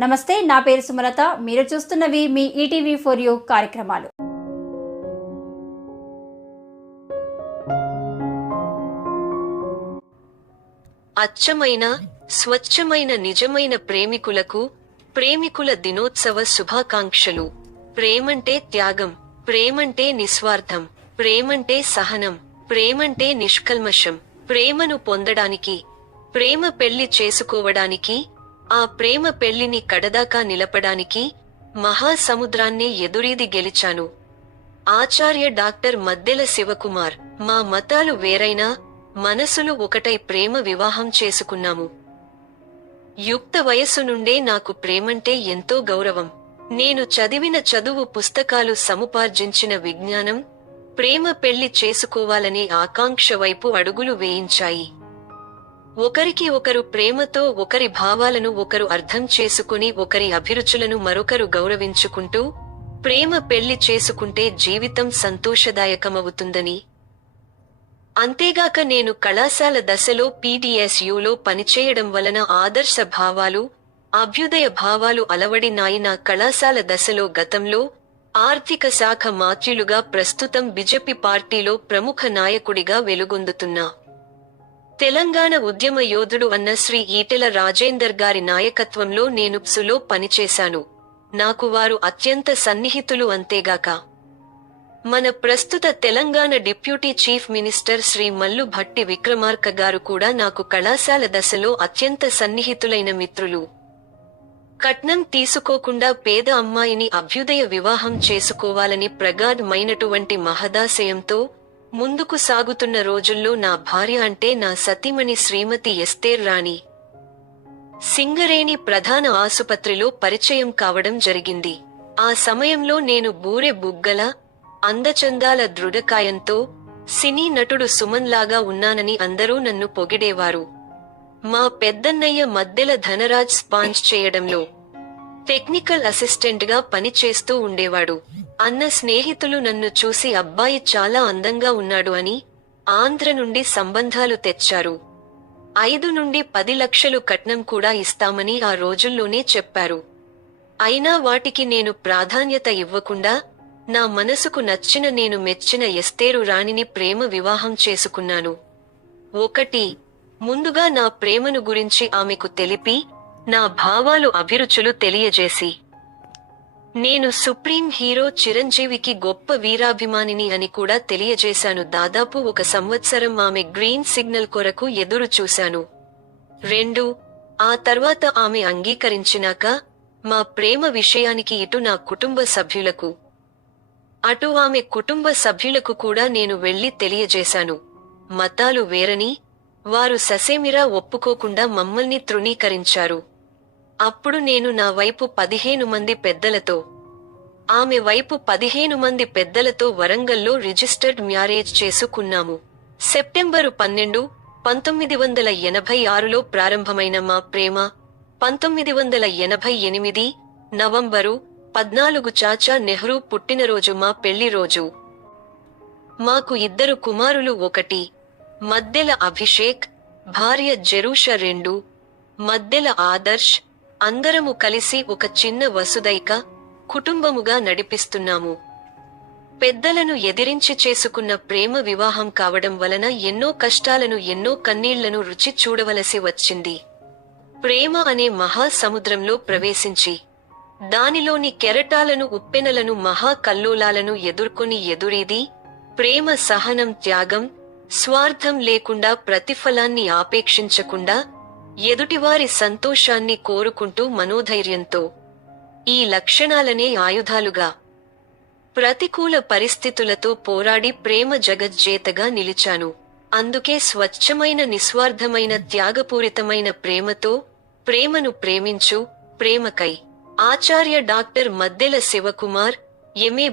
నమస్తే నా పేరు సుమలత. మీరు చూస్తున్నవి మీ ఈటీవీ ఫోర్ యూ కార్యక్రమాలు. అచ్చమైన స్వచ్ఛమైన నిజమైన ప్రేమికులకు ప్రేమికుల దినోత్సవ శుభాకాంక్షలు. ప్రేమంటే త్యాగం ప్రేమంటే నిస్వార్థం ప్రేమంటే సహనం ప్రేమంటే నిష్కల్మషం. ప్రేమను పొందడానికి ప్రేమ పెళ్ళి చేసుకోవడానికి ఆ ప్రేమ పెళ్ళిని కడదాకా నిలపడానికి మహాసముద్రాన్నే ఎదురీది గెలిచాను. ఆచార్య డాక్టర్ మద్దెల శివకుమార్ మా మతాలు వేరైనా మనసులు ఒకటై ప్రేమ వివాహం చేసుకున్నాము. యుక్త వయస్సు నుండే నాకు ప్రేమంటే ఎంతో గౌరవం. నేను చదివిన చదువు పుస్తకాలు సముపార్జించిన విజ్ఞానం ప్రేమ పెళ్ళి చేసుకోవాలనే ఆకాంక్ష వైపు అడుగులు వేయించాయి. ఒకరికి ఒకరు ప్రేమతో ఒకరి భావాలను ఒకరు అర్థం చేసుకుని ఒకరి అభిరుచులను మరొకరు గౌరవించుకుంటూ ప్రేమ పెళ్ళి చేసుకుంటే జీవితం సంతోషదాయకమవుతుందని. అంతేగాక నేను కళాశాల దశలో పీడిఎస్యులో పనిచేయడం వలన ఆదర్శ భావాలు అభ్యుదయ భావాలు అలవడినాయి. నా కళాశాల దశలో గతంలో ఆర్థిక శాఖ మాత్యులుగా ప్రస్తుతం బిజెపి పార్టీలో ప్రముఖ నాయకుడిగా వెలుగొందుతున్నా. తెలంగాణ ఉద్యమ యోధుడు అన్న శ్రీ ఈటెల రాజేందర్ గారి నాయకత్వంలో నేను ప్సులో పనిచేశాను. నాకు వారు అత్యంత సన్నిహితులు అంతేగాక. మన ప్రస్తుత Telangana deputy chief minister Shri Mallu Bhatti Vikramarka గారు కూడా నాకు కళాశాల దశలో అత్యంత సన్నిహితులైన మిత్రులు. కట్నం తీసుకోకుండా పేద అమ్మాయిని అభ్యుదయ వివాహం చేసుకోవాలని ప్రగాఢమైనటువంటి మహదాశయంతో ముందుకు సాగుతున్న రోజుల్లో నా భార్య అంటే నా సతీమణి శ్రీమతి ఎస్తేర్ రాణి. సింగరేణి ప్రధాన ఆసుపత్రిలో పరిచయం కావడం జరిగింది. ఆ సమయంలో నేను బూరె బుగ్గల అందచందాల దృఢకాయంతో సినీ నటుడు సుమన్ లాగా ఉన్నానని అందరూ నన్ను పొగిడేవారు. మా పెద్దన్నయ్య మద్దెల ధనరాజ్ స్పాంజ్ చేయడంలో టెక్నికల్ అసిస్టెంట్గా పనిచేస్తూ ఉండేవాడు. అన్న స్నేహితులు నన్ను చూసి అబ్బాయి చాలా అందంగా ఉన్నాడు అని ఆంధ్ర నుండి సంబంధాలు తెచ్చారు. ఐదు నుండి పది లక్షలు కట్నం కూడా ఇస్తామని ఆ రోజుల్లోనే చెప్పారు. అయినా వాటికి నేను ప్రాధాన్యత ఇవ్వకుండా నా మనసుకు నచ్చిన నేను మెచ్చిన ఎస్తేరు రాణిని ప్రేమ వివాహం చేసుకున్నాను. ఒకటి ముందుగా నా ప్రేమను గురించి ఆమెకు తెలిపి నా భావాలు అభిరుచులు తెలియజేసి నేను సుప్రీం హీరో చిరంజీవికి గొప్ప వీరాభిమానిని అని కూడా తెలియజేశాను. దాదాపు ఒక సంవత్సరం ఆమె గ్రీన్ సిగ్నల్ కొరకు ఎదురు చూశాను. రెండు ఆ తర్వాత ఆమె అంగీకరించినాక మా ప్రేమ విషయానికి ఇటు నా కుటుంబ సభ్యులకు. అటు ఆమె కుటుంబ సభ్యులకు కూడా నేను వెళ్ళి తెలియజేశాను. మతాలు వేరని వారు ససేమిరా ఒప్పుకోకుండా మమ్మల్ని తృణీకరించారు. అప్పుడు నేను నా వైపు పదిహేను మంది పెద్దలతో ఆమె వైపు పదిహేను మంది పెద్దలతో వరంగల్లో రిజిస్టర్డ్ మ్యారేజ్ చేసుకున్నాము. సెప్టెంబరు పన్నెండు పంతొమ్మిది వందల ఎనభై ఆరులో ప్రారంభమైన మా ప్రేమ పంతొమ్మిది వందల ఎనభై ఎనిమిది నవంబరు పద్నాలుగు చాచా నెహ్రూ పుట్టినరోజు మా పెళ్ళి రోజు. మాకు ఇద్దరు కుమారులు ఒకటి మద్దెల అభిషేక్ భార్య జెరూష రెండు మద్దెల ఆదర్శ్ అందరము కలిసి ఒక చిన్న వసుదైక కుటుంబముగా నడిపిస్తున్నాము. పెద్దలను ఎదిరించి చేసుకున్న ప్రేమ వివాహం కావడం వలన ఎన్నో కష్టాలను ఎన్నో కన్నీళ్ళను రుచి చూడవలసి వచ్చింది. ప్రేమ అనే మహాసముద్రంలో ప్రవేశించి దానిలోని కెరటాలను ఉప్పెనలను మహా కల్లోలాలను ఎదుర్కొని ఎదురీది ప్రేమ సహనం త్యాగం స్వార్థం లేకుండా ప్రతిఫలాన్ని ఆపేక్షించకుండా ఎదుటివారి సంతోషాన్ని కోరుకుంటూ మనోధైర్యంతో ఈ లక్షణాలనే ఆయుధాలుగా ప్రతికూల పరిస్థితులతో పోరాడి ప్రేమ జగజ్జేతగా నిలిచాను. అందుకే స్వచ్ఛమైన నిస్వార్థమైన త్యాగపూరితమైన ప్రేమతో ప్రేమను ప్రేమించు ప్రేమకై. Acharya doctor Maddela Sivakumar MA